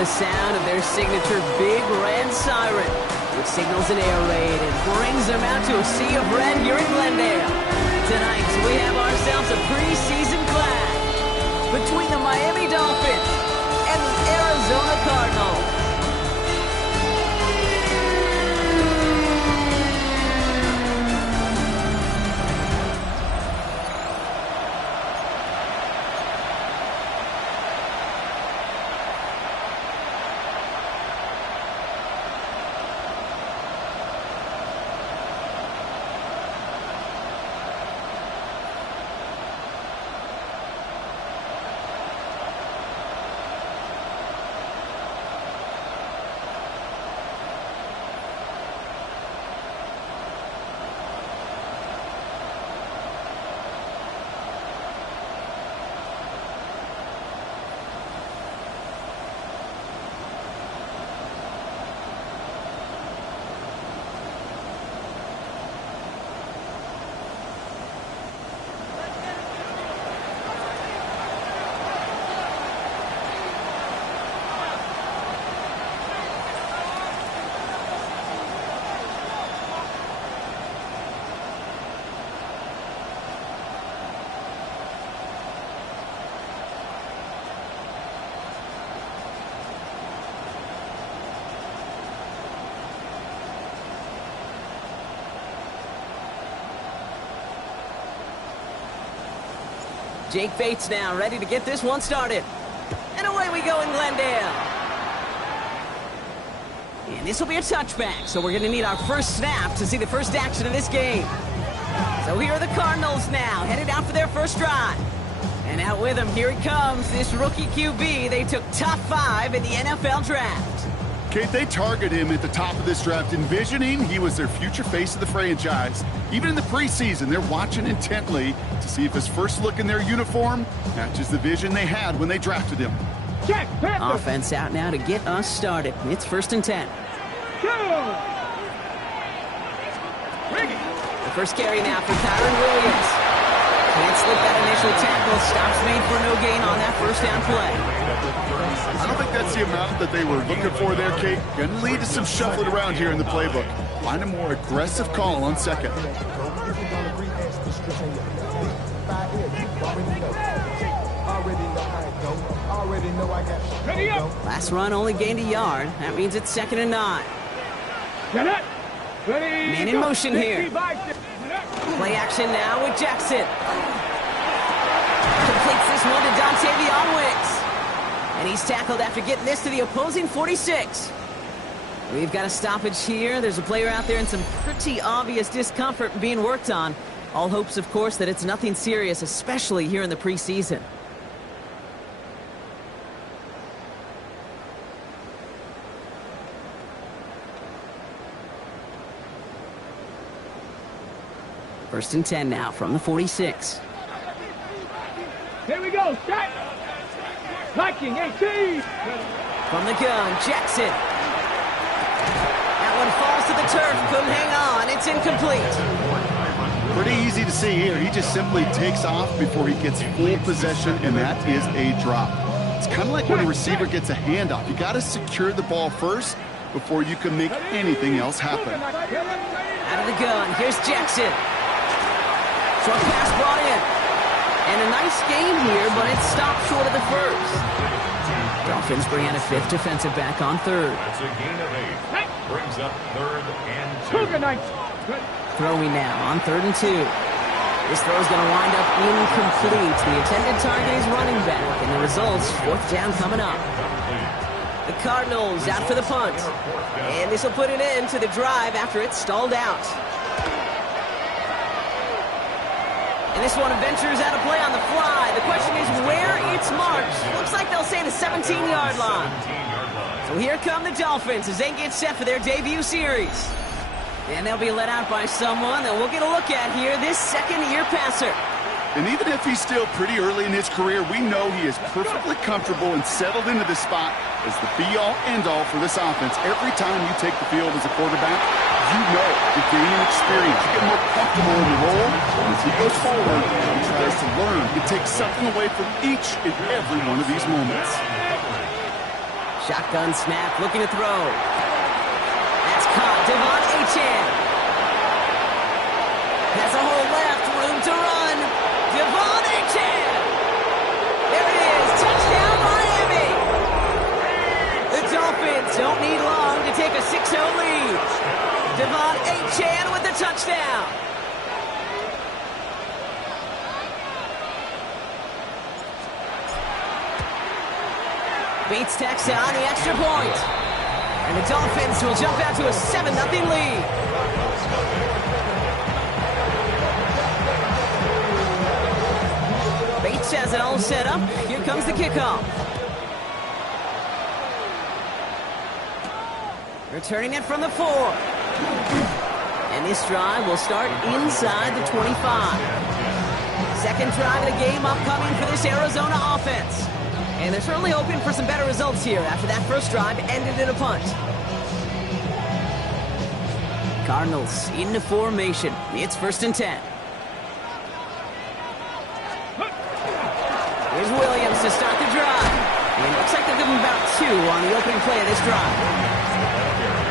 the sound of their signature big red siren, which signals an air raid and brings them out to a sea of red here in Glendale. Tonight, we have ourselves a preseason clash between the Miami Dolphins and the Arizona Cardinals. Jake Bates now, ready to get this one started. And away we go in Glendale. And this will be a touchback, so we're going to need our first snap to see the first action of this game. So here are the Cardinals now, headed out for their first drive. And out with them, here it comes, this rookie QB they took top 5 in the NFL draft. Kate, they targeted him at the top of this draft, envisioning he was their future face of the franchise. Even in the preseason, they're watching intently to see if his first look in their uniform matches the vision they had when they drafted him. Check. Offense out now to get us started. It's 1st and 10. The first carry now for Kyron Williams. Can't slip that initial tackle. Stops made for no gain on that first down play. I don't think that's the amount that they were looking for there, Kate. Going to lead to some shuffling around here in the playbook. Find a more aggressive call on second. Last run only gained a yard. That means it's 2nd and 9. Man in motion here. Play action now with Jackson. Completes this one to Dontavion Wicks. And he's tackled after getting this to the opposing 46. We've got a stoppage here. There's a player out there in some pretty obvious discomfort being worked on. All hopes, of course, that it's nothing serious, especially here in the preseason. First and 10 now from the 46. Here we go, set! Viking 18! From the gun, Jackson. That one falls to the turf, couldn't hang on, it's incomplete. Pretty easy to see here. He just simply takes off before he gets full possession, and that is a drop. It's kind of like when a receiver gets a handoff. You got to secure the ball first before you can make anything else happen. Out of the gun, here's Jackson. Short pass brought in. And a nice game here, but it stopped short of the first. Dolphins bring in a 5th defensive back on 3rd. That's a gain of 8. Brings up 3rd and 2. Throwing now on 3rd and 2. This throw is going to wind up incomplete. The intended target is running back, and the results, 4th down coming up. The Cardinals out for the punt. And this will put an end to the drive after it's stalled out. And this one ventures out of play on the fly. The question is where it's marked. Looks like they'll say the 17-yard line. So here come the Dolphins as they get set for their debut series. And they'll be let out by someone that we'll get a look at here, this second-year passer. And even if he's still pretty early in his career, we know he is perfectly comfortable and settled into this spot as the be-all, end-all for this offense. Every time you take the field as a quarterback, you know you're gaining experience. You get more comfortable in the role. And as he goes forward, he tries to learn and take something away from each and every one of these moments. Shotgun snap, looking to throw. That's caught. Devon Achane has a hole left, room to run. Devon Achane. There it is. Touchdown, Miami. The Dolphins don't need long to take a 6-0 lead. Devon Achane with the touchdown. Bates tacks on the extra point. And the Dolphins will jump out to a 7-0 lead. Bates has it all set up. Here comes the kickoff. Returning it from the 4. And this drive will start inside the 25. Second drive of the game upcoming for this Arizona offense. And they're certainly hoping for some better results here after that first drive ended in a punt. Cardinals into formation. It's 1st and 10. Here's Williams to start the drive. And it looks like they'll give him about 2 on the opening play of this drive.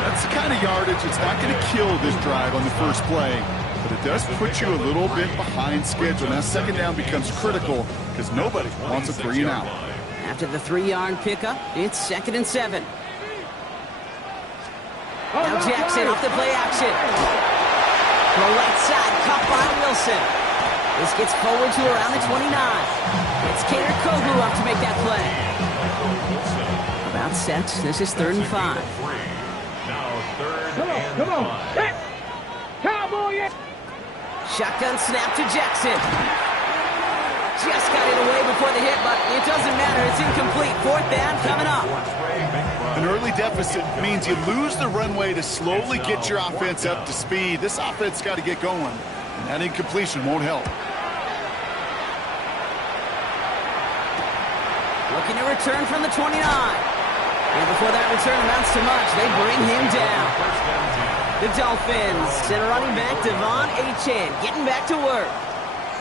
That's the kind of yardage that's not going to kill this drive on the first play, but it does put you a little bit behind schedule. Now second down becomes critical because nobody wants a 3 and out. After the 3-yard pickup, it's 2nd and 7. Now Jackson off the play action. The right side, caught by Wilson. This gets forward to around the 29. It's Kader Kogu up to make that play. About set. This is 3rd and 5. Now 3rd and Come on. 5. Cowboy. Shotgun snap to Jackson. Just got it away before the hit, but it doesn't matter. It's incomplete. 4th down coming up. An early deficit means you lose the runway to slowly get your offense up to speed. This offense got to get going, and that incompletion won't help. Looking to return from the 29. And before that return amounts to much, they bring him down. The Dolphins send a running back, Devon Achane, getting back to work.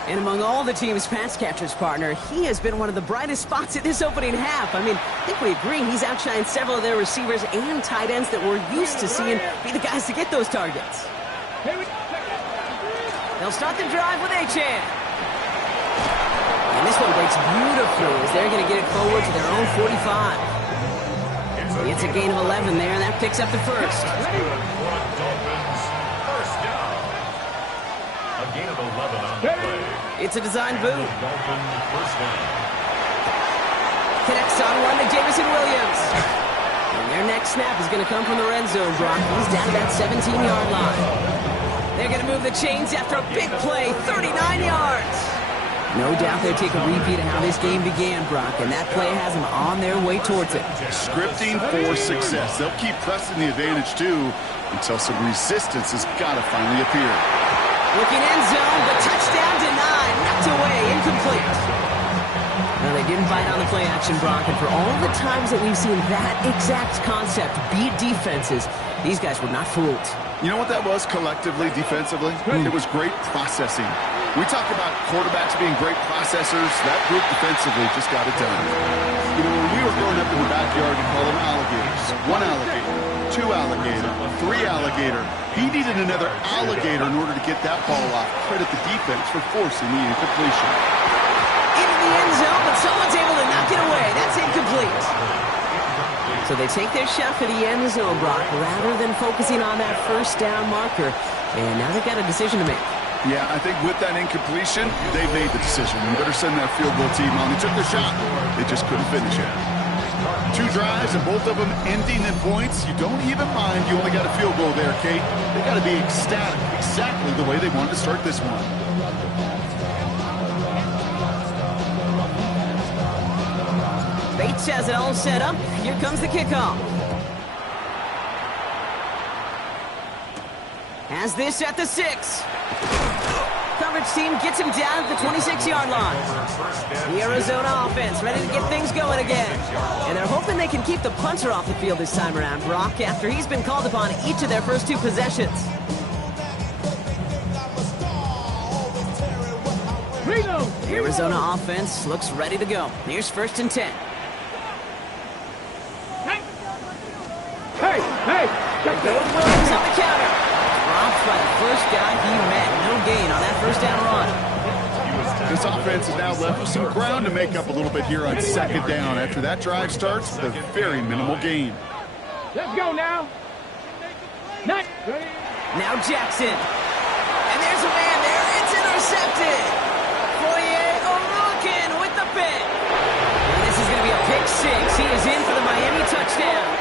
And among all the team's pass catchers, partner, he has been one of the brightest spots in this opening half. I mean, I think we agree he's outshined several of their receivers and tight ends that we're used to seeing be the guys to get those targets. They'll start the drive with Achane. And this one breaks beautifully as they're going to get it forward to their own 45. It's a gain of 11 there, and that picks up the first. A gain of 11 on the play. It's a design boot. Dolphins first down. Connects on one to Jameson Williams. And their next snap is going to come from the red zone, Brock. He's down to that 17-yard line. They're going to move the chains after a big play, 39 yards. No doubt they'll take a repeat of how this game began, Brock, and that play has them on their way towards it. Scripting for success. They'll keep pressing the advantage, too, until some resistance has got to finally appear. Looking end zone, but touchdown denied, knocked away, incomplete. Now, they didn't bite on the play action, Brock, and for all the times that we've seen that exact concept beat defenses, these guys were not fooled. You know what that was collectively, defensively? It was great processing. We talk about quarterbacks being great processors. That group defensively just got it done. You know, when we were growing up in the backyard, you call them alligators. 1 alligator, 2 alligator, 3 alligator. He needed another alligator in order to get that ball off. Credit the defense for forcing the incompletion. Into the end zone, but someone's able to knock it away. That's incomplete. So they take their shot for the end zone, Brock, rather than focusing on that first down marker. And now they've got a decision to make. Yeah, I think with that incompletion, they made the decision. You better send that field goal team on. They took their shot. They just couldn't finish it. 2 drives and both of them ending in points. You don't even mind you only got a field goal there, Kate. They got to be ecstatic, exactly the way they wanted to start this one. Bates has it all set up. Here comes the kickoff. Has this at the 6. Coverage team gets him down at the 26-yard line. The Arizona offense ready to get things going again. And they're hoping they can keep the punter off the field this time around, Brock, after he's been called upon each of their first 2 possessions. The Arizona offense looks ready to go. Here's 1st and 10. Hey, Williams on the counter. Dropped by the first guy he met. No gain on that first down run. This offense is now left with some ground to make up a little bit here on second down after that drive starts with a very minimal gain. Let's go now. Now Jackson. And there's a man there. It's intercepted. Foye Oluokun with the pick. And this is going to be a pick six. He is in for the Miami touchdown.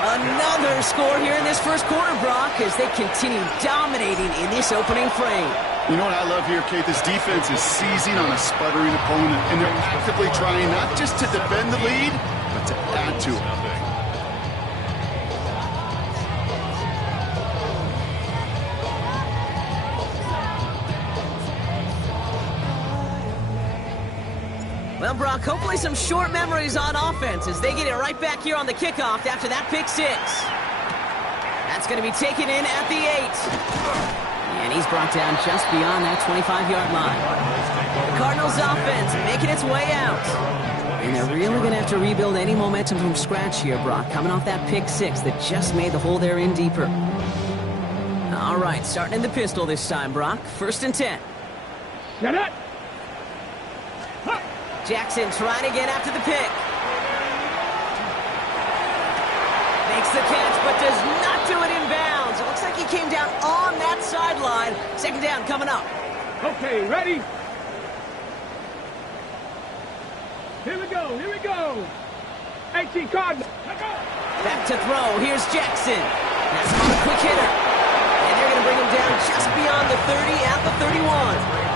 Another score here in this first quarter, Brock, as they continue dominating in this opening frame. You know what I love here, Kate? This defense is seizing on a sputtering opponent, and they're actively trying not just to defend the lead, but to add to it. Well, Brock, hopefully some short memories on offense as they get it right back here on the kickoff after that pick six. That's going to be taken in at the 8. And he's brought down just beyond that 25-yard line. The Cardinals offense making its way out. And they're really going to have to rebuild any momentum from scratch here, Brock, coming off that pick six that just made the hole there in deeper. All right, starting in the pistol this time, Brock. 1st and 10. Get it. Jackson trying again after the pick. Makes the catch, but does not do it in bounds. It looks like he came down on that sideline. 2nd down coming up. Okay, ready? Here we go, here we go. 18 Cardinals. Back to throw. Here's Jackson. That's a quick hitter. And they're going to bring him down just beyond the 30 at the 31.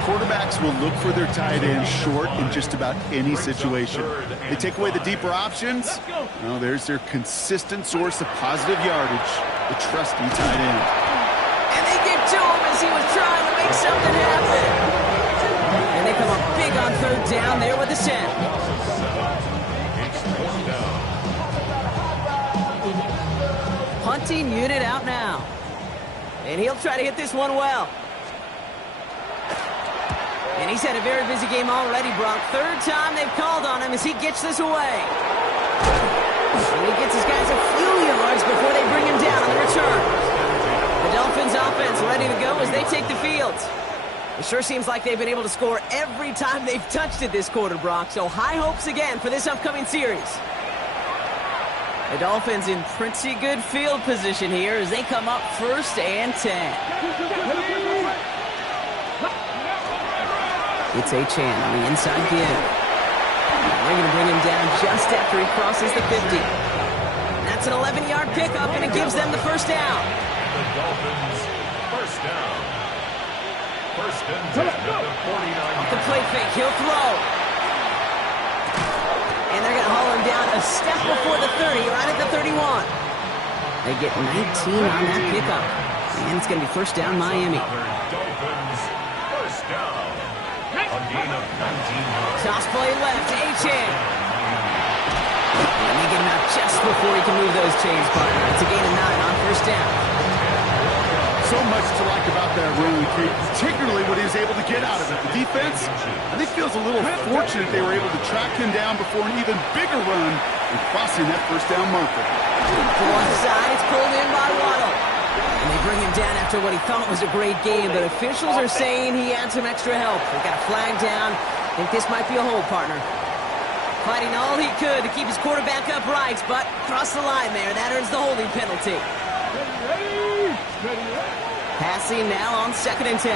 Quarterbacks will look for their tight end short in just about any situation. They take away the deeper options. Well, there's their consistent source of positive yardage, the trusty tight end. And they get to him as he was trying to make something happen. And they come up big on 3rd down there with the send. Punting unit out now. And he'll try to hit this one well. And he's had a very busy game already, Brock. 3rd time they've called on him as he gets this away. And he gets his guys a few yards before they bring him down on the return. The Dolphins offense ready to go as they take the field. It sure seems like they've been able to score every time they've touched it this quarter, Brock. So high hopes again for this upcoming series. The Dolphins in pretty good field position here as they come up 1st and 10. It's Achane on the inside give. They're going to bring him down just after he crosses the 50. That's an 11-yard pickup, and it gives them the 1st down. The Dolphins, 1st down. 1st and 10 at the 49. The play fake, he'll throw. And they're going to haul him down a step before the 30, right at the 31. They get 19 on that pickup. And it's going to be 1st down Miami. Dolphins, 1st down. A gain of 19 yards. Toss play left, Achane. And they get him out just before he can move those chains, partner. It's a gain of 9 on 1st down. So much to like about that run, Kate, particularly what he was able to get out of it. The defense, I think, feels a little fortunate they were able to track him down before an even bigger run and crossing that 1st down marker. To one side, it's pulled in by Waddle. And they bring him down after what he thought was a great game, but officials are saying he had some extra help. They got a flag down. I think this might be a hold, partner. Fighting all he could to keep his quarterback upright, but crossed the line there. That earns the holding penalty. Passing now on 2nd and 10.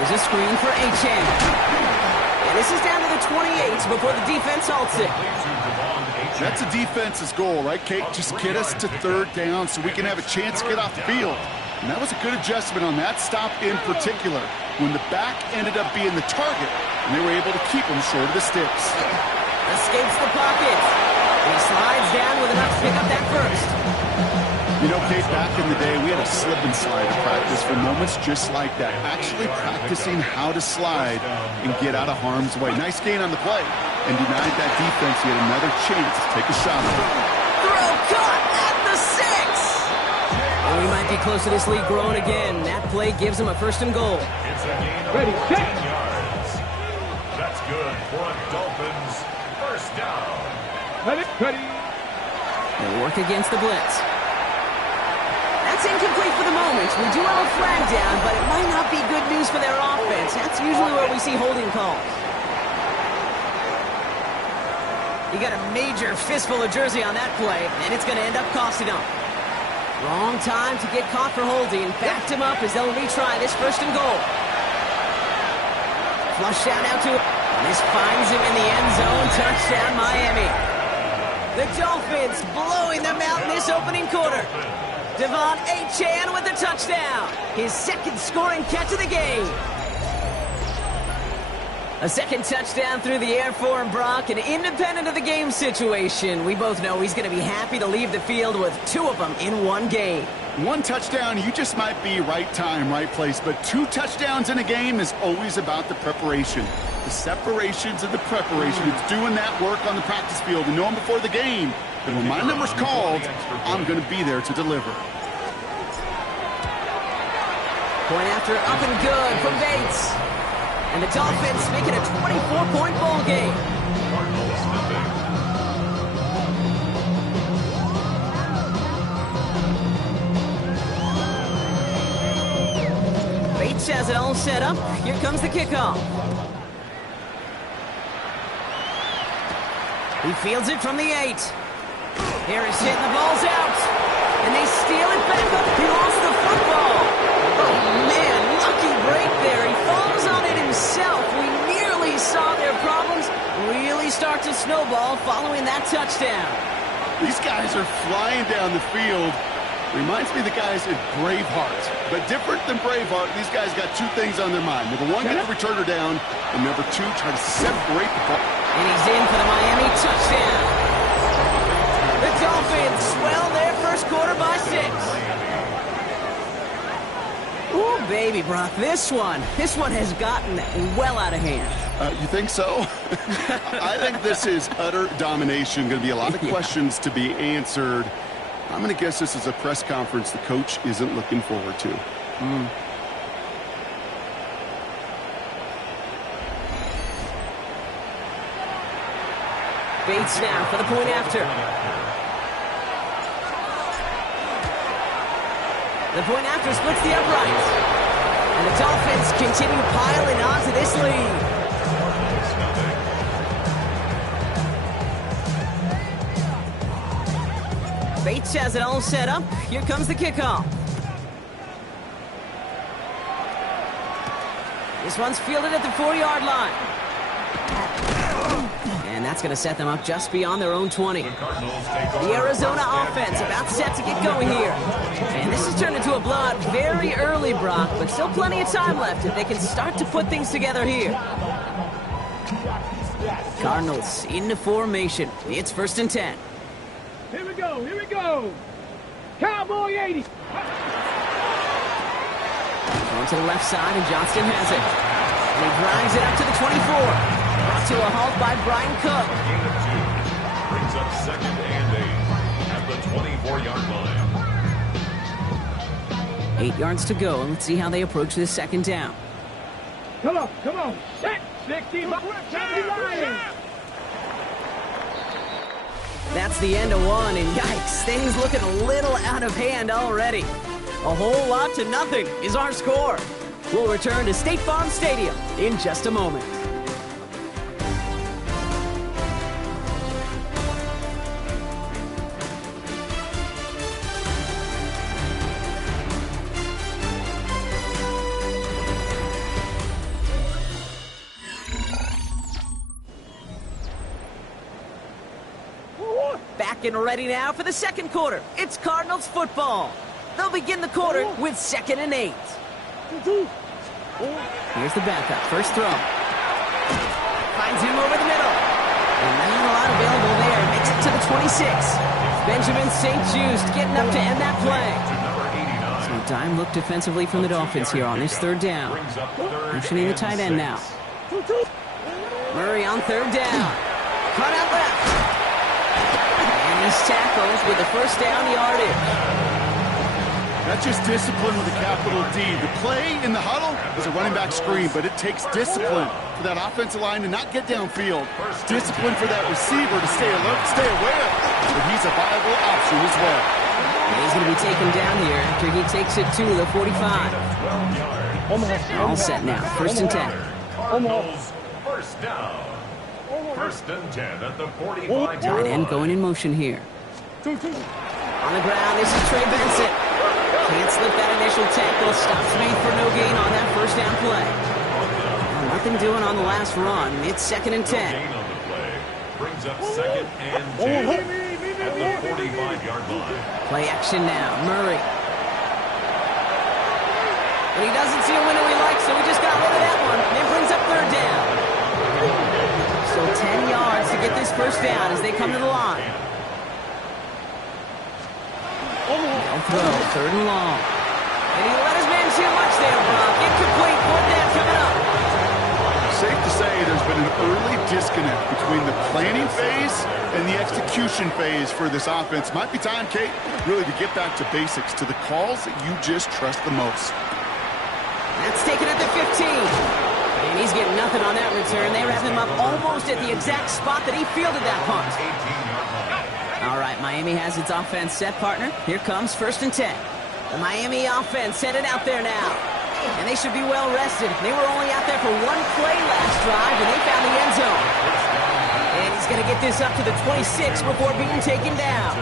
Here's a screen for Achane. And this is down to the 28 before the defense halts it. That's a defense's goal, right, Kate? Just get us to 3rd down so we can have a chance to get off the field. And that was a good adjustment on that stop in particular, when the back ended up being the target, and they were able to keep him short of the sticks. Escapes the pocket. And he slides down with enough to pick up that 1st. You know, Kate, back in the day, we had a slip and slide to practice for moments just like that. Actually practicing how to slide and get out of harm's way. Nice gain on the play, and denied that defense yet another chance to take a shot at it. Throw caught at the 6. And we might be close to this lead growing again. That play gives him a 1st and goal. It's a gain of 10 yards. That's good for a Dolphins 1st down. Ready? They'll work against the blitz. That's incomplete for the moment. We do have a flag down, but it might not be good news for their offense. That's usually where we see holding calls. You got a major fistful of jersey on that play, and it's going to end up costing them. Wrong time to get caught for holding. Backed him up as they'll retry this first and goal. Flush out now to him. And this finds him in the end zone. Touchdown, Miami. The Dolphins blowing them out in this opening quarter. Devon Achane with the touchdown. His second scoring catch of the game. A second touchdown through the air for him, Brock, and independent of the game situation, we both know he's going to be happy to leave the field with 2 of them in one game. One touchdown, you just might be right time, right place, but 2 touchdowns in a game is always about the preparation. The separations of the preparation. It's doing that work on the practice field and knowing before the game that when my number's called, I'm going to be there to deliver. Point after up and good from Bates. And the Dolphins make it a 24-point ball game. Bates has it all set up. Here comes the kickoff. He fields it from the 8. Harris hitting the ball's out. And they steal it back up. He lost the football. Oh, man, lucky break there. He falls on it himself. We nearly saw their problems really start to snowball following that touchdown. These guys are flying down the field. Reminds me of the guys at Braveheart. But different than Braveheart, these guys got 2 things on their mind. Number 1, get the returner down. And number 2, try to separate the ball. And he's in for the Miami touchdown. The Dolphins swell their first quarter by 6. Ooh, baby, Brock, this one has gotten well out of hand. You think so? I think this is utter domination. Going to be a lot of questions to be answered. I'm going to guess this is a press conference the coach isn't looking forward to. Bates now for the point after. The point after splits the uprights. And the Dolphins continue piling on to this lead. Bates has it all set up. Here comes the kickoff. This one's fielded at the 4-yard line. And that's going to set them up just beyond their own 20. The Arizona offense about set to get going here. And this has turned into a blowout very early, Brock, but still plenty of time left if they can start to put things together here. Cardinals into formation. It's 1st and 10. Here we go, here we go. Cowboy 80. Going to the left side, and Johnston has it. And he drives it up to the 24. Brought to a halt by Brian Cook. Brings up 2nd and 8 at the 24-yard line. 8 yards to go, and let's see how they approach this 2nd down. Come on, come on. Set. 60 Lions. That's the end of one, and yikes, things looking a little out of hand already. A whole lot to nothing is our score. We'll return to State Farm Stadium in just a moment. Back and ready now for the 2nd quarter. It's Cardinals football. They'll begin the quarter with 2nd and 8. Here's the backup. First throw. Finds him over the middle. And not a lot available there. Makes it to the 26. Benjamin St. Just getting up to end that play. So a dime look defensively from the Dolphins here on this 3rd down. Motioning the tight end now. Murray on 3rd down. Cut out left. And he's tackled with the 1st down yardage. That's just discipline with a capital D. The play in the huddle is a running back screen, but it takes discipline for that offensive line to not get downfield. Discipline for that receiver to stay alert, stay aware that he's a viable option as well. He's going to be taken down here after he takes it to the 45. All set now. 1st and 10. Cardinals, first down. 1st and 10 at the 45. Tight end going in motion here. On the ground, this is Trey Benson. Can't slip that initial tackle. Stops made for no gain on that 1st down play. Well, nothing doing on the last run. It's 2nd and 10. Gain on the play brings up 2nd and 10 at the 45-yard line. Play action now. Murray. But he doesn't see a window he likes, so he just got rid of that one. And it brings up 3rd down. So 10 yards to get this 1st down as they come to the line. They'll throw. 3rd and long. And he let his man too much there, Brock. Incomplete. 4th down coming up. Safe to say there's been an early disconnect between the planning phase and the execution phase for this offense. Might be time, Kate, really to get back to basics, to the calls that you just trust the most. That's taken at the 15. And he's getting nothing on that return. They wrap him up almost at the exact spot that he fielded that punt. All right, Miami has its offense set, partner. Here comes 1st and 10. The Miami offense headed out there now. And they should be well rested. They were only out there for one play last drive, and they found the end zone. And he's going to get this up to the 26 before being taken down.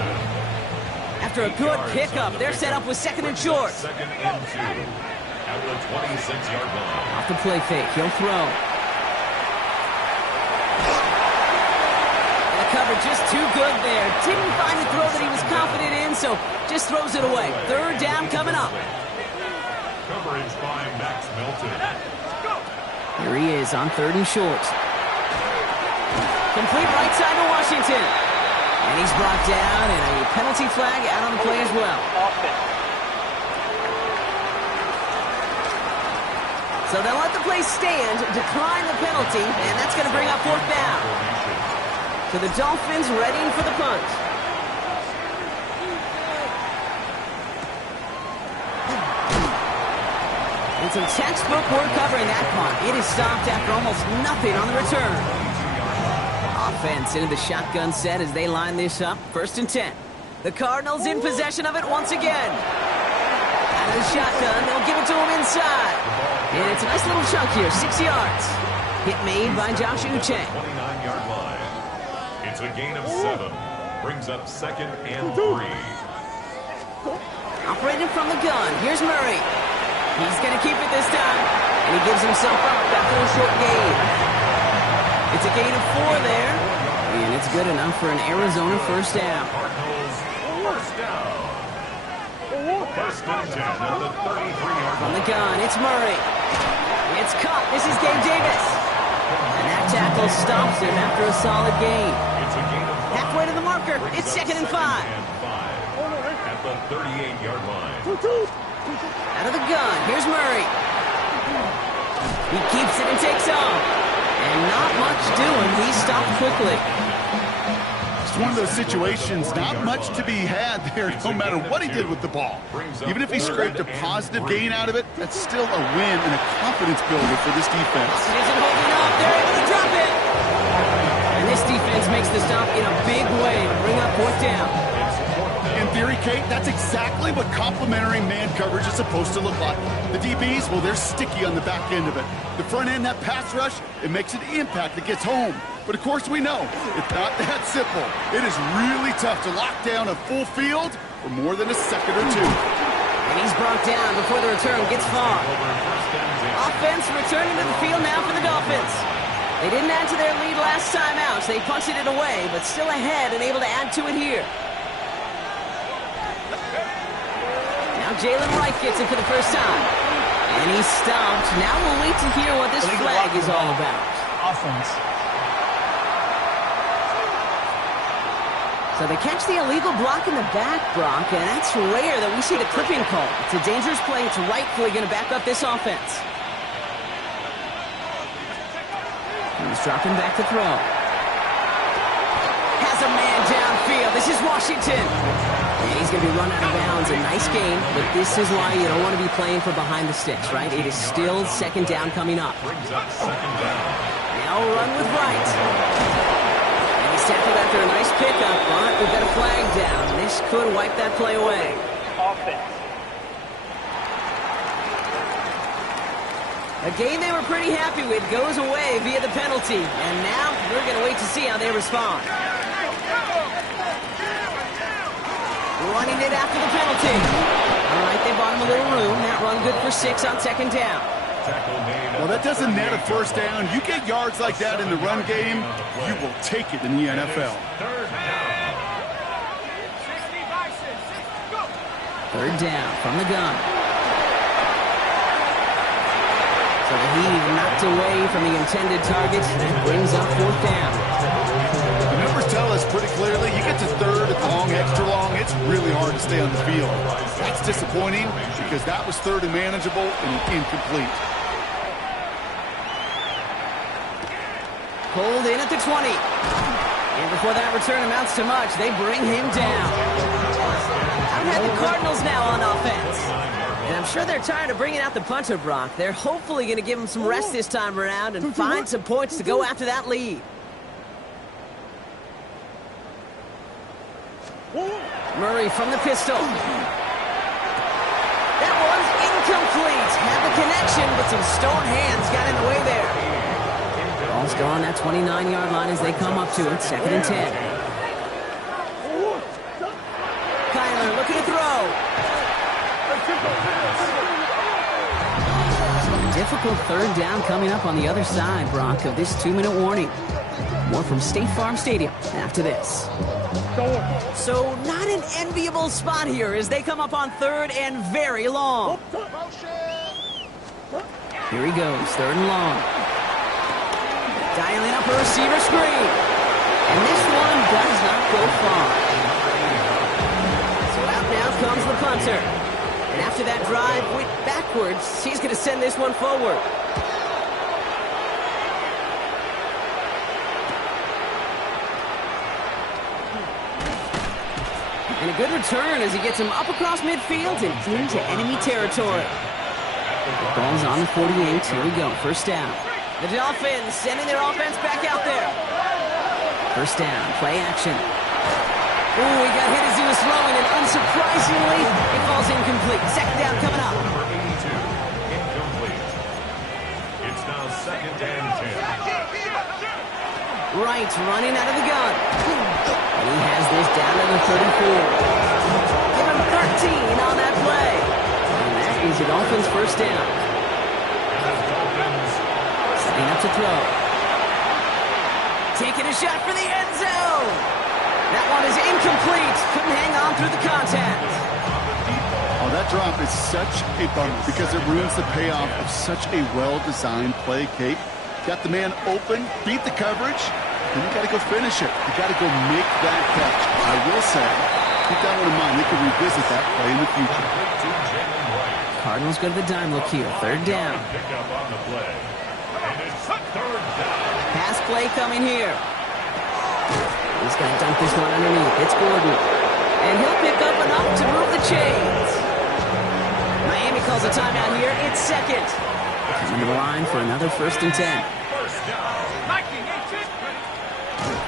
After a good pickup, they're set up with 2nd and short. 2nd and 2 at the 26-yard line. Off the play fake, he'll throw. The cover just too good there. Didn't find the throw that he was confident in, so just throws it away. 3rd down coming up. Coverage by Max Melton. Here he is on 3rd and short. Complete right side to Washington. And he's brought down, and a penalty flag out on the play as well. So they'll let the play stand, decline the penalty, and that's going to bring up 4th down. So the Dolphins readying for the punt. And some textbook work covering that punt. It is stopped after almost nothing on the return. Offense into the shotgun set as they line this up. 1st and 10. The Cardinals in possession of it once again. Out of the shotgun, they'll give it to him inside. And it's a nice little chunk here, 6 yards. Hit made by Josh Uche. 29-yard line. It's a gain of 7. Brings up 2nd and 3. Operating from the gun. Here's Murray. He's going to keep it this time. And he gives himself up after a short gain. It's a gain of 4 there. And it's good enough for an Arizona 1st down. Cardinals, 1st down. 1st and 10 at the 33-yard From line. the gun, it's Murray. It's caught. This is Gabe Davis. And that tackle stops him after a solid gain. It's a gain of 5. Halfway to the marker. It's 2nd and 5. At the 38-yard line. Out of the gun, here's Murray. He keeps it and takes off. And not much doing. He stopped quickly. It's one of those situations, not much to be had there, no matter what he did with the ball. Even if he scraped a positive gain out of it, that's still a win and a confidence builder for this defense. It isn't holding up. They're able to drop it. And this defense makes the stop in a big way to bring up 4th down. In theory, Kate, that's exactly what complementary man coverage is supposed to look like. The DBs, well, they're sticky on the back end of it. The front end, that pass rush, it makes an impact that gets home. But of course we know, it's not that simple. It is really tough to lock down a full field for more than a second or two. And he's brought down before the return gets far. Offense returning to the field now for the Dolphins. They didn't add to their lead last time out, so they punted it away, but still ahead and able to add to it here. Now Jalen Wright gets it for the first time. And he's stopped. Now we'll wait to hear what this flag is all about. Offense. So they catch the illegal block in the back, Brock, and that's rare that we see the clipping call. It's a dangerous play. It's rightfully going to back up this offense. He's dropping back to throw. Has a man downfield. This is Washington. And he's going to be run out of bounds. A nice game, but this is why you don't want to be playing for behind the sticks, right? It is still second down coming up. Brings up second down. Now run with Wright. And he's tackled after a nice pickup, but we've got a flag down. This could wipe that play away. Offense. A game they were pretty happy with goes away via the penalty. And now we're going to wait to see how they respond. Running it after the penalty. All right, they bought him a little room. That run good for 6 on second down. Well, that doesn't net a first down. You get yards like that in the run game, you will take it in the NFL. Third down from the gun. So the heave knocked away from the intended target. That brings up fourth down. The numbers tell us pretty clearly, you get to third, it's long, extra long, it's really hard to stay on the field. That's disappointing because that was third and manageable and incomplete. Pulled in at the 20. And before that return amounts to much, they bring him down. I've had the Cardinals now on offense. And I'm sure they're tired of bringing out the punter, Brock. They're hopefully going to give him some rest this time around and find some points to go after that lead. Murray from the pistol. That one's incomplete. Had the connection, but some stone hands got in the way there. Ball's still on that 29-yard line as they come up to it. Second and 10. Kyler looking to throw. Difficult third down coming up on the other side, Brock, of this 2-minute warning. More from State Farm Stadium after this. So not an enviable spot here as they come up on third and very long. Here he goes, third and long. Dialing up a receiver screen. And this one does not go far. So out now comes the punter. And after that drive went backwards, he's going to send this one forward. And a good return as he gets him up across midfield and into enemy territory. The ball's on the 48. Here we go. First down. The Dolphins sending their offense back out there. First down. Play action. Ooh, he got hit as he was throwing, and unsurprisingly, it falls incomplete. Second down coming up. Number 82, incomplete. It's now second and 10. Wright running out of the gun. And he has this down to the 34. Give him 13 on that play. And that is the Dolphins' first down. Setting up to throw. Taking a shot for the end zone. That one is incomplete. Couldn't hang on through the contact. Oh, that drop is such a bummer because it ruins the payoff of such a well-designed play, Kate. Got the man open, beat the coverage, and you got to go finish it. You got to go make that catch. I will say, keep that one in mind. They could revisit that play in the future. Cardinals go to the dime look here. Third down. Pass play coming here. He's going to dunk this one underneath. It's Gordon. And he'll pick up enough to move the chains. Miami calls a timeout here. It's second. Coming to the line for another first and 10.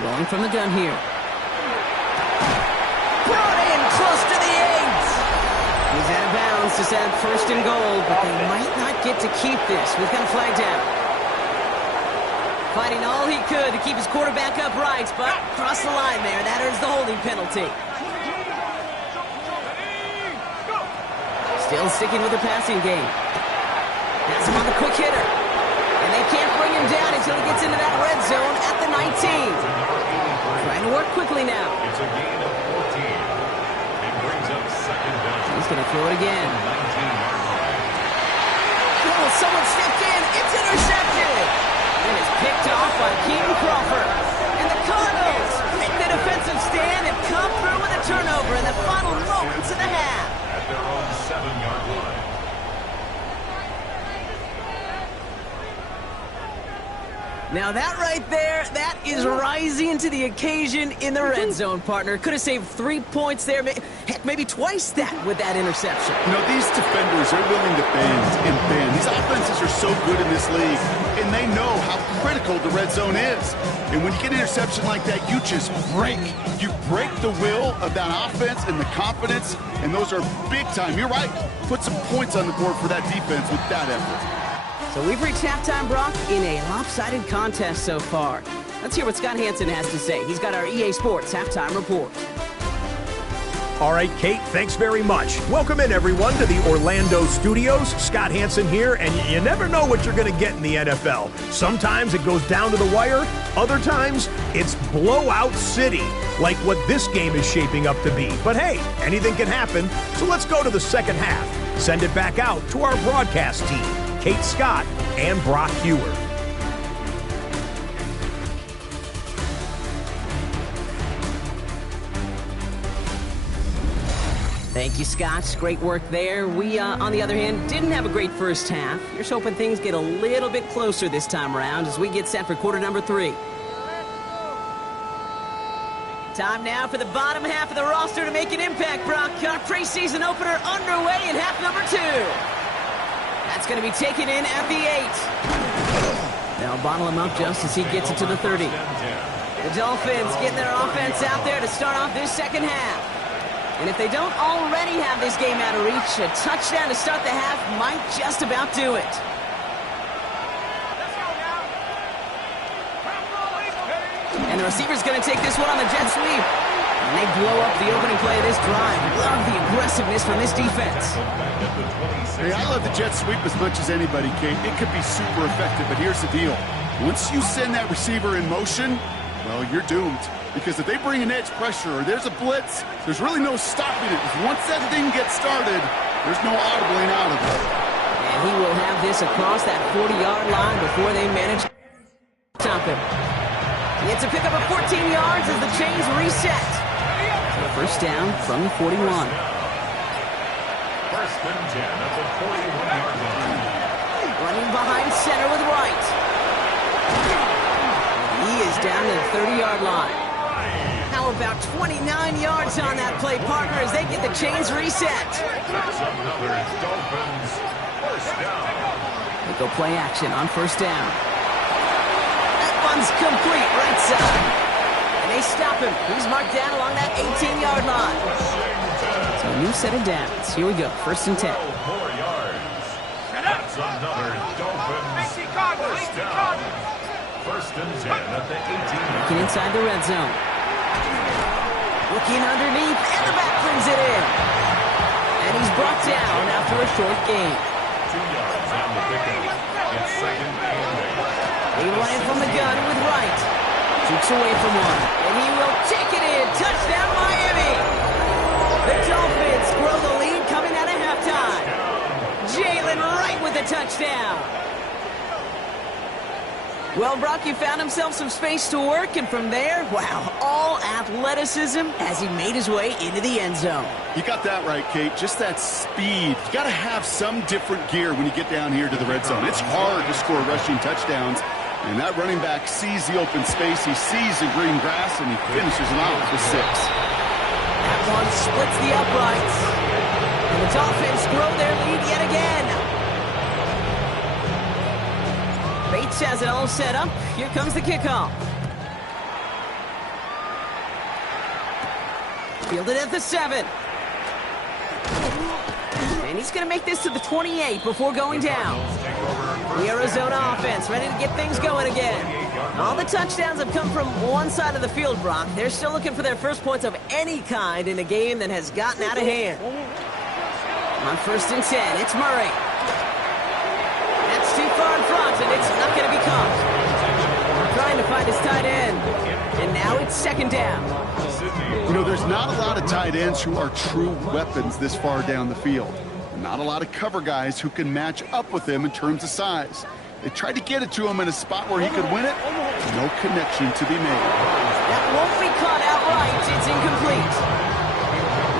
Rolling from the gun here. Brought in close to the 8. He's out of bounds to set first and goal, but they might not get to keep this. We've got a flag down. Fighting all he could to keep his quarterback upright, but crossed the line there. That earns the holding penalty. Still sticking with the passing game. Has him on the quick hitter. And they can't bring him down until he gets into that red zone at the 19. Trying to work quickly now. It's a gain of 14. It brings up second down. He's going to throw it again. 19-yard line. Oh, someone stepped in. It's intercepted. And it's picked off by Keaton Crawford. And the Cardinals make the defensive stand and come through with a turnover in the final moments of the half. At their own 7-yard line. Now that right there, that is rising to the occasion in the red zone, partner. Could have saved 3 points there. Heck, maybe twice that with that interception. You know, these defenders are willing to bend and bend. These offenses are so good in this league, and they know how critical the red zone is. And when you get an interception like that, you just break. You break the will of that offense and the confidence, and those are big time. You're right. Put some points on the board for that defense with that effort. So we've reached halftime, Brock, in a lopsided contest so far. Let's hear what Scott Hansen has to say. He's got our EA Sports halftime report. All right, Kate, thanks very much. Welcome in, everyone, to the Orlando studios. Scott Hansen here, and you never know what you're going to get in the NFL. Sometimes it goes down to the wire. Other times, it's blowout city, like what this game is shaping up to be. But hey, anything can happen, so let's go to the second half. Send it back out to our broadcast team, Kate Scott and Brock Hewer. Thank you, Scott. Great work there. We, on the other hand, didn't have a great first half. Here's hoping things get a little bit closer this time around as we get set for quarter number 3. Time now for the bottom half of the roster to make an impact, Brock. Our preseason opener underway in half number 2. That's going to be taken in at the 8. They'll bottle him up just as he gets it to the 30. The Dolphins getting their offense out there to start off this second half. And if they don't already have this game out of reach, a touchdown to start the half might just about do it. And the receiver's going to take this one on the jet sweep. And they blow up the opening play of this drive. Love the aggressiveness from this defense. Hey, I love the jet sweep as much as anybody, Kate. It could be super effective, but here's the deal. Once you send that receiver in motion, well, you're doomed. Because if they bring an edge pressure or there's a blitz, there's really no stopping it. Once that thing gets started, there's no audibling out of it. And he will have this across that 40-yard line before they manage to stop him. It's a pickup of 14 yards as the chains reset. So first down from the 41. First and 10 at the 41-yard line. Running behind center with Wright. He is down to the 30-yard line. How about 29 yards on that play, partner, as they get the chains reset. That's another Dolphins first down. They go play action on first down. That one's complete right side. And they stop him. He's marked down along that 18-yard line. So a new set of downs. Here we go, first and 10. 4 yards. That's another Dolphins first down. First and 10 at the 18. Looking inside the red zone. Looking underneath, and the back brings it in. And he's brought down after a short gain. 2 yards on the pickup. It's second and 8. They run it from the gun with Wright. Shoots away from one, and he will take it in. Touchdown, Miami. The Dolphins grow the lead coming out of halftime. Jalen Wright with the touchdown. Well, Brock, you found himself some space to work, and from there, wow, all athleticism as he made his way into the end zone. You got that right, Kate. Just that speed. You got to have some different gear when you get down here to the red zone. It's hard to score rushing touchdowns, and that running back sees the open space, he sees the green grass, and he finishes it off with 6. That one splits the uprights, and the Dolphins grow their lead yet again. Bates has it all set up. Here comes the kickoff. Fielded at the 7. And he's going to make this to the 28 before going down. The Arizona offense ready to get things going again. All the touchdowns have come from one side of the field, Brock. They're still looking for their first points of any kind in a game that has gotten out of hand. On first and 10, it's Murray. Too far in front, and it's not going to be caught. Trying to find his tight end, and now it's second down. You know, there's not a lot of tight ends who are true weapons this far down the field. Not a lot of cover guys who can match up with him in terms of size. They tried to get it to him in a spot where he could win it. No connection to be made. That won't be caught outright. It's incomplete.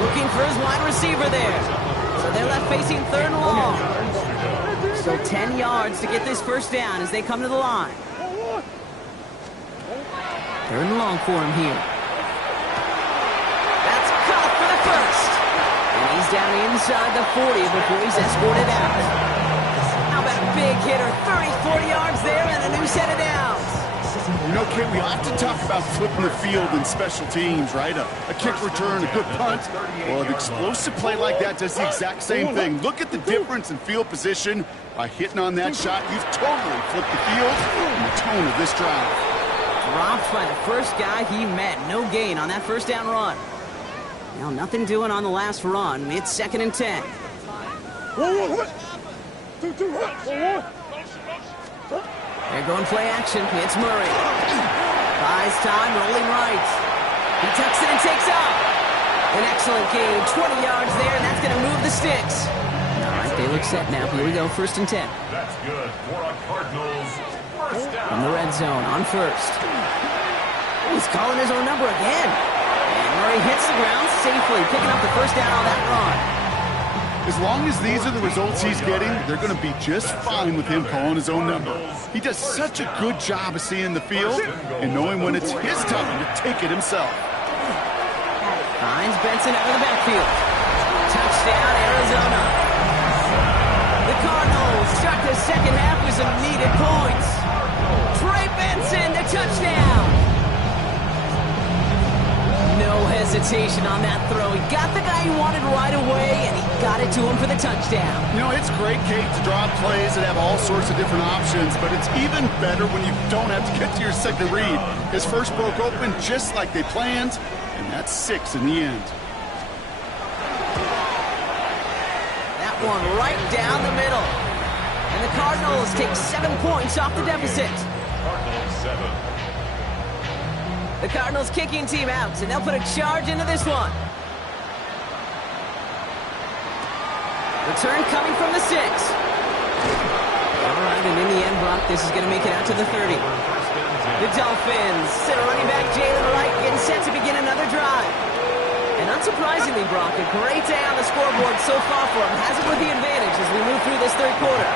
Looking for his wide receiver there. So they're left facing third and long. So 10 yards to get this first down as they come to the line. Third and long for him here. That's caught for the first. And he's down inside the 40 before he's escorted out. How about a big hitter? 30-40 yards there and a new set of downs. You know, Kate, we often talk about flipping the field in special teams, right? A kick return, a good punt. Well, an explosive play like that does the exact same thing. Look at the difference in field position. By hitting on that shot, you've totally flipped the field and the tone of this drive. Dropped by the first guy he met. No gain on that first down run. Now nothing doing on the last run. It's 2nd and 10. They're going play action. It's Murray. Buys time, rolling right. He tucks it and takes off. An excellent gain. 20 yards there, and that's going to move the sticks. All right, they look set now. Here we go, 1st and 10. That's good for a Cardinals. First down. From the red zone on first. He's calling his own number again. And Murray hits the ground safely, picking up the first down on that run. As long as these are the results he's getting, they're going to be just fine with him calling his own number. He does such a good job of seeing the field and knowing when it's his time to take it himself. Finds Benson out of the backfield. Touchdown, Arizona. The Cardinals start the second half with some needed points. Trey Benson, the touchdown. No hesitation on that throw. He got the guy he wanted right away, and he got it to him for the touchdown. You know, it's great, Kate, to draw plays that have all sorts of different options, but it's even better when you don't have to get to your second read. His first broke open just like they planned, and that's 6 in the end. That one right down the middle. And the Cardinals take 7 points off the deficit. Cardinals 7. The Cardinals kicking team out, and they'll put a charge into this one. Return coming from the 6. All right, and in the end, Brock, this is going to make it out to the 30. The Dolphins send running back Jalen Wright getting set to begin another drive. And unsurprisingly, Brock, a great day on the scoreboard so far for him. Has it with the advantage as we move through this third quarter.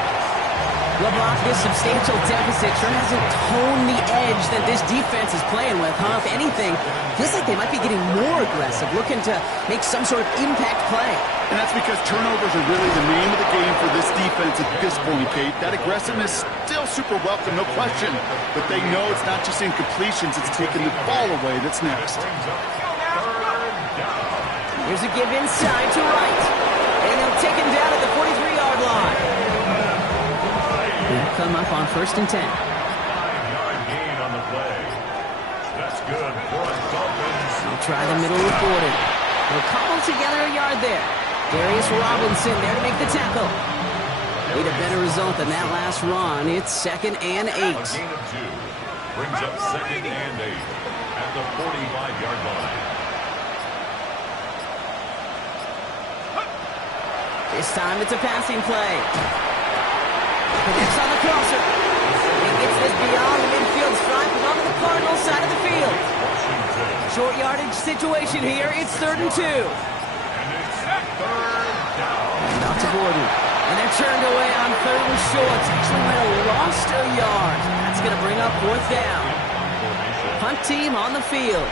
Well, Brock, this substantial deficit sure hasn't toned the edge that this defense is playing with, huh? If anything, feels like they might be getting more aggressive, looking to make some sort of impact play. And that's because turnovers are really the name of the game for this defense at this point, Kate. That aggressiveness still super welcome, no question. But they know it's not just incompletions, it's taking the ball away that's next. Here's a give inside to Wright. And they'll take him down at the 43-yard line. They'll come up on 1st and 10. 5-yard gain on the play. That's good for the Dolphins. They'll try the middle with Gordon. They'll cobble together a yard there. Darius Robinson there to make the tackle. Need a better result than that last run. It's 2nd and 8. A gain of 2 brings up 2nd and 8 at the 45-yard line. This time it's a passing play. Connects on the crosser. He gets this beyond the midfield stripe and onto the Cardinals side of the field. Short yardage situation here. It's 3rd and 2. And it's 3rd down. And out to Gordon. And they're turned away on 3rd and short. Actually might have lost a yard. That's going to bring up 4th down. Punt team on the field.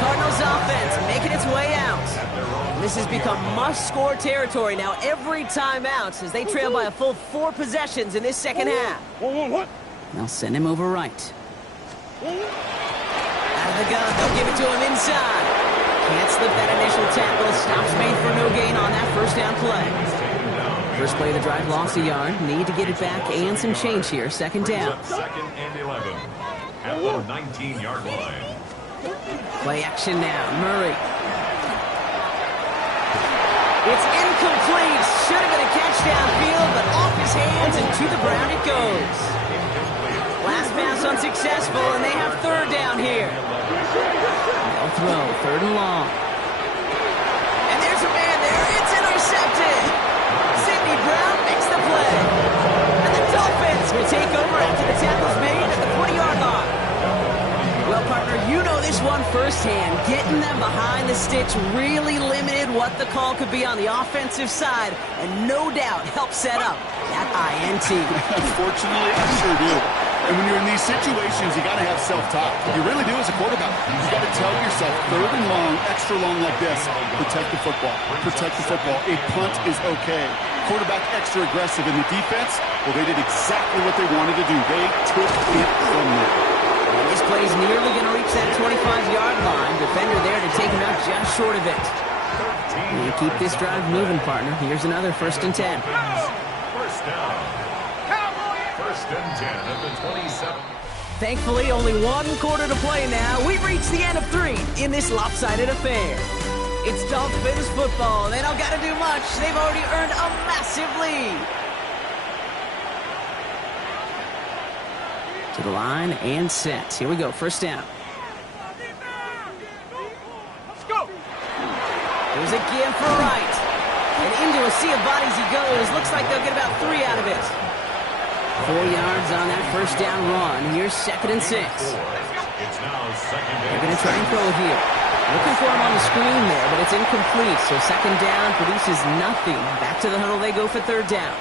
Cardinals offense making its way out. This has become must-score territory now every time out as they trail by a full 4 possessions in this second half. They'll send him over right. Out of the gun, they'll give it to him inside. Can't slip that initial tackle. Stops made for no gain on that first down play. First play of the drive lost a yard. Need to get it back and some change here. 2nd down. 2nd and 11 at the 19-yard line. Play action now. Murray. It's incomplete. Should have been a catch downfield, but off his hands and to the ground it goes. Last pass unsuccessful, and they have 3rd down here. They'll throw 3rd and long. And there's a man there. It's intercepted. Sidney Brown makes the play. And the Dolphins will take over after the tackle's made at the 40-yard line. Well, partner, you know this one firsthand. Getting them behind the sticks really limited what the call could be on the offensive side, and no doubt helped set up that INT. Unfortunately, I sure do. And when you're in these situations, you got to have self-talk. You really do as a quarterback. You got to tell yourself, 3rd and long, extra long like this, protect the football. Protect the football. A punt is okay. Quarterback extra aggressive in the defense. Well, they did exactly what they wanted to do. They took it from there. And this play's nearly going to reach that 25-yard line. Defender there to take him out just short of it. You keep this drive moving, partner. Here's another 1st and 10. First down. First and 10 at the 27. Thankfully, only 1 quarter to play now. We've reached the end of 3 in this lopsided affair. It's Dolphins football. They don't got to do much. They've already earned a massive lead. To the line and set. Here we go. 1st down. Let's go. There's a give for right. And into a sea of bodies he goes. Looks like they'll get about 3 out of it. 4 yards on that 1st down run. Here's 2nd and 6. It's now 2nd They're going to try and throw here. Looking for him on the screen there, but it's incomplete. So 2nd down produces nothing. Back to the huddle they go for 3rd down.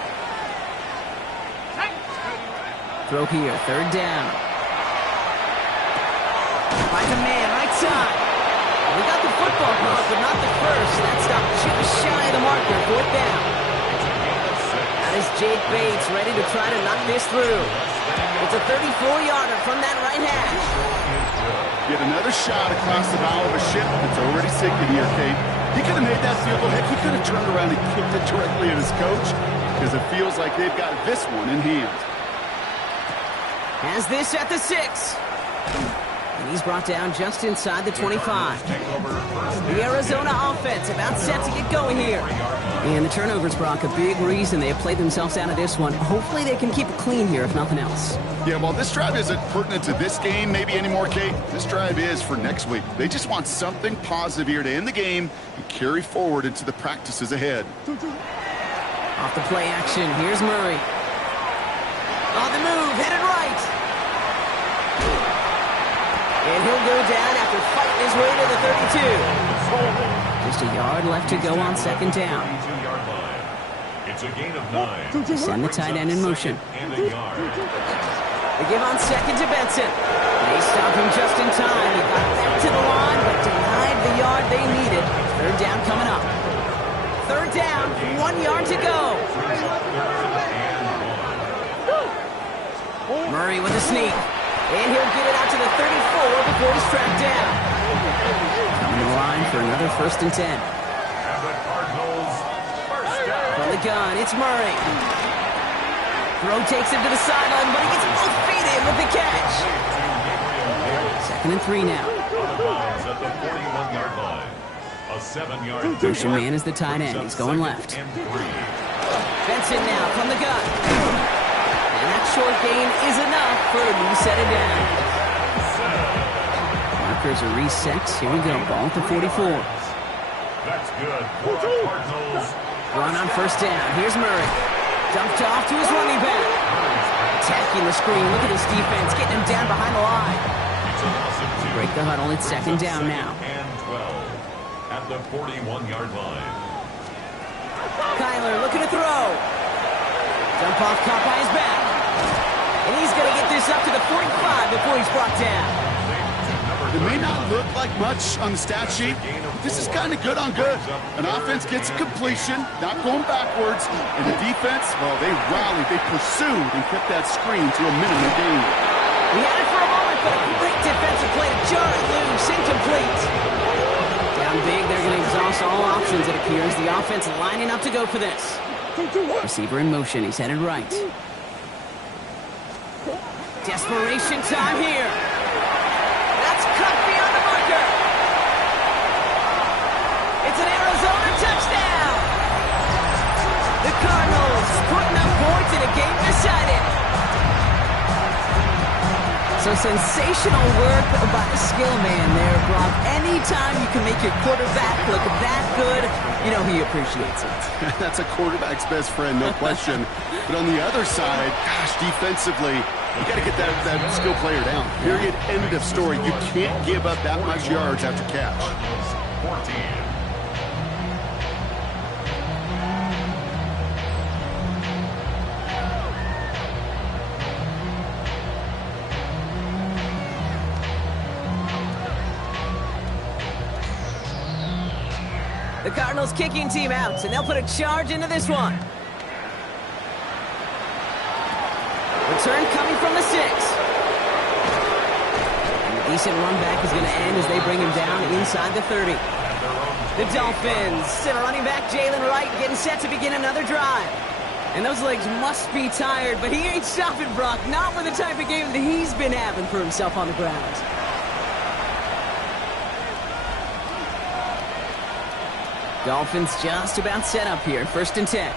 Throw here, 3rd down. By the man, right side. We got the football mark, but not the first. That stopped just shy of the marker. 4th down. That is Jake Bates ready to try to knock this through. It's a 34-yarder from that right hash. Get another shot across the bow of a ship that's already sinking here, Kate. He could have made that field goal. Heck, he could have turned around and kicked it directly at his coach because it feels like they've got this one in hand. Has this at the 6. And he's brought down just inside the 25. The Arizona offense about set to get going here. And the turnovers, Brock, a big reason they have played themselves out of this one. Hopefully they can keep it clean here, if nothing else. Yeah, well, this drive isn't pertinent to this game maybe anymore, Kate. This drive is for next week. They just want something positive here to end the game and carry forward into the practices ahead. Off the play action, here's Murray. On the move, headed right. And he'll go down after fighting his way to the 32. Just a yard left to go on 2nd down. It's a gain of 9. Send the tight end in motion. They give on 2nd to Benson. They stop him just in time. He got back to the line, but denied the yard they needed. 3rd down coming up. 3rd down, 1 yard to go. Murray with a sneak. And he'll get it out to the 34 before he's tracked down. Coming to the line for another 1st and 10. And the Cardinals, first down. From the gun, it's Murray. Throw takes him to the sideline, but he gets both feet in with the catch. 2nd and 3 now. At the 41-yard line. A 7-yard Motion man is the tight end. He's going left. Benson now from the gun. And that short gain is enough for a new set of downs. Markers are reset. Here we go. Ball at the 44. That's good for the Cardinals. Run on 1st down. Here's Murray. Dumped off to his running back. Attacking the screen. Look at this defense. Getting him down behind the line. Break the huddle. It's 2nd down now. And 12 at the 41-yard line. Kyler looking to throw. Dump off caught by his back. And he's going to get this up to the 45 before he's brought down. It may not look like much on the stat sheet, but this is kind of good on good. An offense gets a completion, not going backwards, and the defense, well, they rallied, they pursued, and kept that screen to a minimum gain. We had it for a moment, but a great defensive play to jar it loose, incomplete. Down big, they're going to exhaust all options, it appears. The offense lining up to go for this. Receiver in motion, he's headed right. Desperation time here. That's cut beyond the marker. It's an Arizona touchdown. The Cardinals putting up points in a game decided. So sensational work by the skill man there, Brock. Anytime you can make your quarterback look that good, you know he appreciates it. That's a quarterback's best friend, no question. But on the other side, gosh, defensively, you got to get that skill player down. Period. End of story. You can't give up that much yards after catch. 14. The Cardinals kicking team out, and they'll put a charge into this one. Return coming from the 6. And a decent run back is going to end as they bring him down inside the 30. The Dolphins send running back Jalen Wright getting set to begin another drive. And those legs must be tired, but he ain't stopping, Brock. Not with the type of game that he's been having for himself on the ground. Dolphins just about set up here. 1st and 10.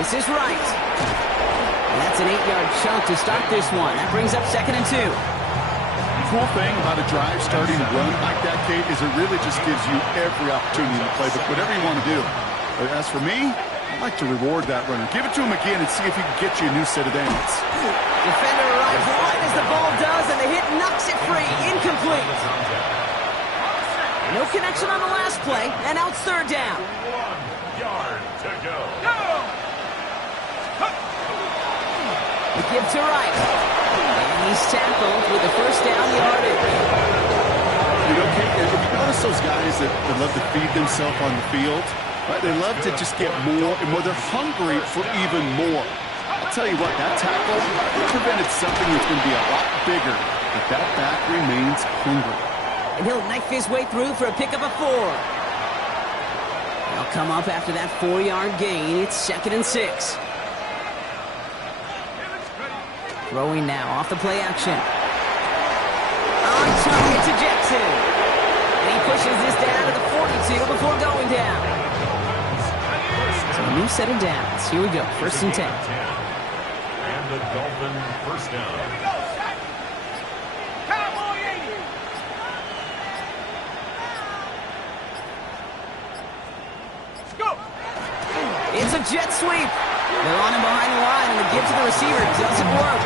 This is right. And that's an 8-yard chunk to start this one. That brings up 2nd and 2. The cool thing about a drive starting to run like that, Kate, is it really just gives you every opportunity to play, but whatever you want to do. As for me, I'd like to reward that runner. Give it to him again and see if he can get you a new set of downs. Defender arrives right as the ball does, and the hit knocks it free. Incomplete. No connection on the last play, and now it's 3rd down. 1 yard to go. The give to Wright. And he's tackled with the 1st down yardage. You know, Kate, if you notice those guys that love to feed themselves on the field, right? They love to just get more and more. They're hungry for even more. I'll tell you what, that tackle prevented something that's going to be a lot bigger, but that back remains hungry. And he'll knife his way through for a pickup of 4. They'll come up after that 4-yard gain. It's 2nd and 6. Throwing now off the play action. On target to Jackson. And he pushes this down to the 42 before going down. So a new set of downs. Here we go. 1st and 10. And the Dolphin 1st down. It's a jet sweep. They're on him behind the line, and the give to the receiver doesn't work.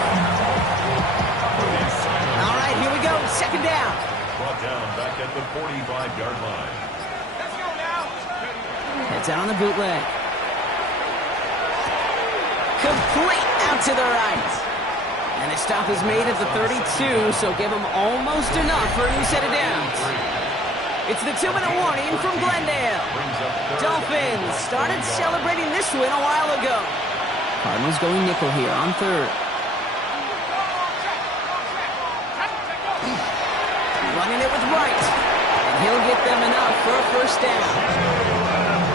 All right, here we go. 2nd down. Brought down back at the 45-yard line. Let's go now. Heads out on the bootleg. Complete out to the right. And the stop is made at the 32, so give them almost enough for a new set of downs. It's the 2-minute warning from Glendale. Dolphins started celebrating this win a while ago. Cardinals going nickel here on 3rd. Running it with Wright. And he'll get them enough for a 1st down.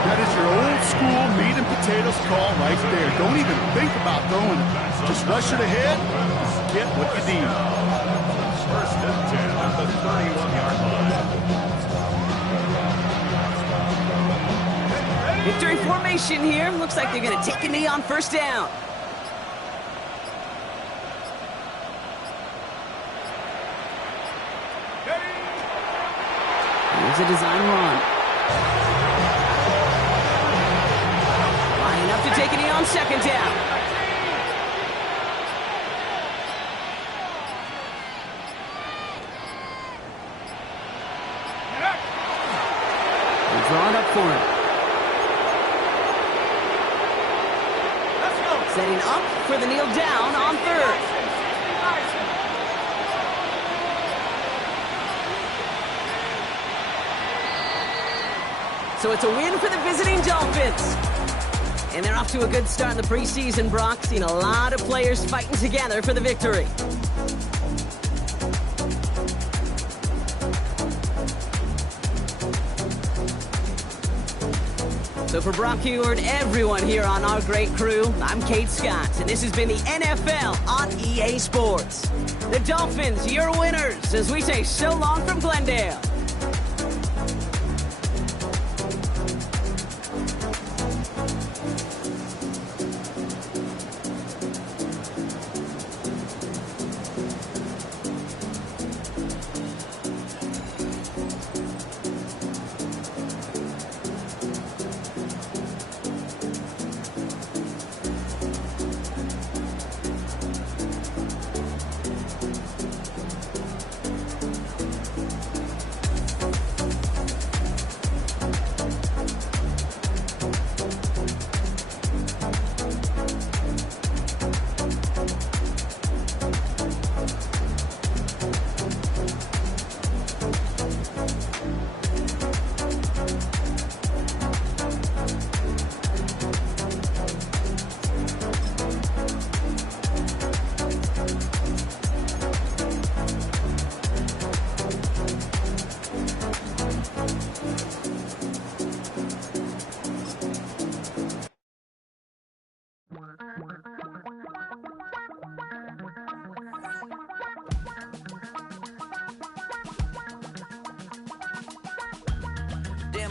That is your old school meat and potatoes call right there. Don't even think about throwing it. Just rush it ahead, get what you need. 1st and 10 at the 31-yard line. Victory formation here. Looks like they're going to take a knee on 1st down. Here's a design run. Lining up to take a knee on 2nd down. They draw it up for him. Setting up for the kneel down on 3rd. So it's a win for the visiting Dolphins. And they're off to a good start in the preseason, Brock. Seen a lot of players fighting together for the victory. So for Brock Huard, everyone here on our great crew, I'm Kate Scott, and this has been the NFL on EA Sports. The Dolphins, your winners, as we say so long from Glendale.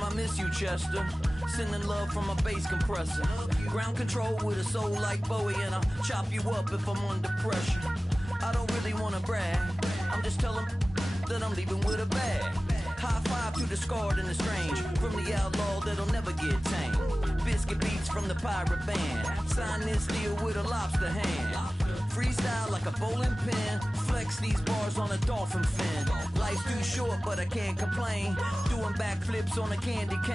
I miss you, Chester. Sending love from a bass compressor. Ground control with a soul like Bowie, and I'll chop you up if I'm under pressure. I don't really wanna brag, I'm just telling that I'm leaving with a bag. High five to the scarred and the strange, from the outlaw that'll never get tamed. Biscuit beats from the pirate band, sign this deal with a lobster hand. Freestyle like a bowling pin, flex these bars on a dolphin fin. Life's too short but I can't complain, doing backflips on a candy cane.